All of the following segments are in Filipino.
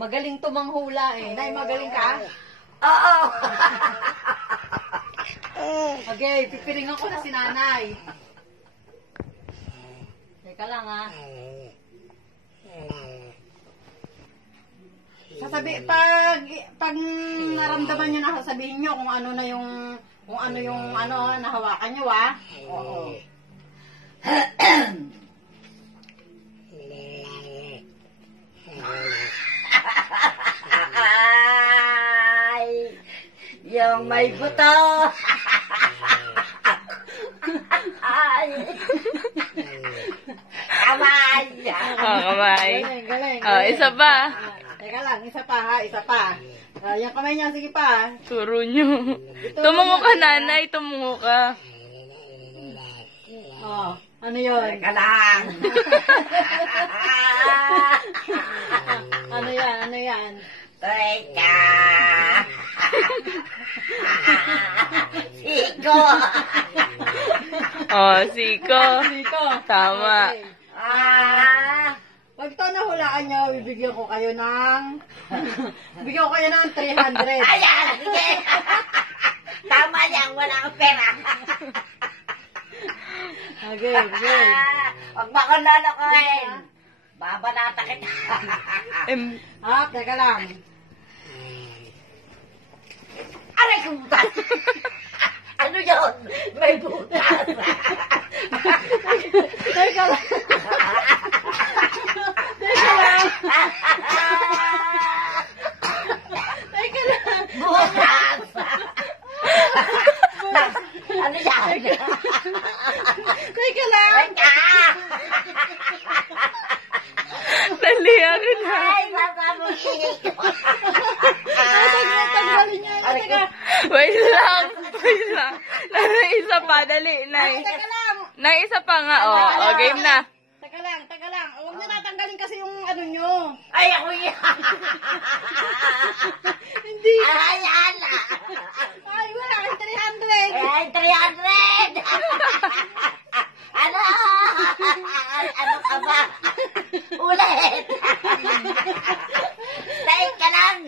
Magaling to manghula eh. Nay, magaling ka? Oo. Okay, pipiringan ko na si nanay. Teka lang ha. Pag naramdaman nyo na, sasabihin nyo kung ano yung nahawakan nyo ha. Oo. Ay, yung may buto. Ay. Kamay. Kamay. Galing. Isa pa. Teka lang, isa pa ha, isa pa. Yung kamay niya, sige pa. Turo nyo. Tumungo ka, nanay. Tumungo ka. Oh, ano yun? Teka lang. Ano yan? Teka. Siko. Siko. Siko. Tama. Okay. Ah. Pag ito nahulaan nyo, bibigyan ko kayo ng 300. Ayan, sige. Tama yan, walang pera. Okay. Huwag mo akong lolokohin. Babanata kita. Teka lang. Aray ko butas. Ano yun? May butas. Teka lang. Butas. Ano yan? Teka lang. Teka. Naliyarin na. Ay, masabukin ko. Tanggalin niya. Teka. Wait lang. Nanay, isa pa. Dali, nay. Teka lang. Nay, isa pa nga. Game na. Teka lang. Huwag niyo natanggalin kasi yung ano nyo. Ay, ako yan. Hindi. Ay, ala. Ay, wala. 300. Ay, 300. Ano? Ano ka ba? Ulit. Teka lang.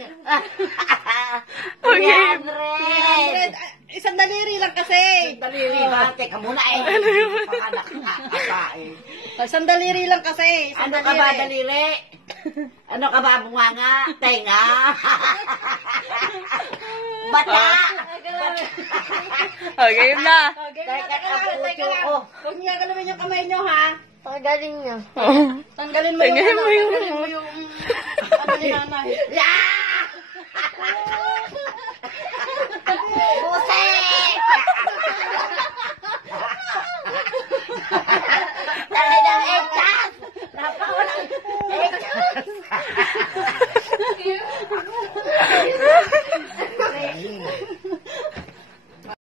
Okay. 300. 300. Isang daliri lang kasi. Daliri ba? Teka muna eh. Panganak ka eh. Isang daliri lang kasi. Ano ka ba, daliri? Ano ka ba, bunganga? Tenga? Bata? Game na. Teka lang. Huwag niya galawin yung kamay nyo, ha? Pagaling niya. Tanggalin mo yung ano ni nanay. Buset!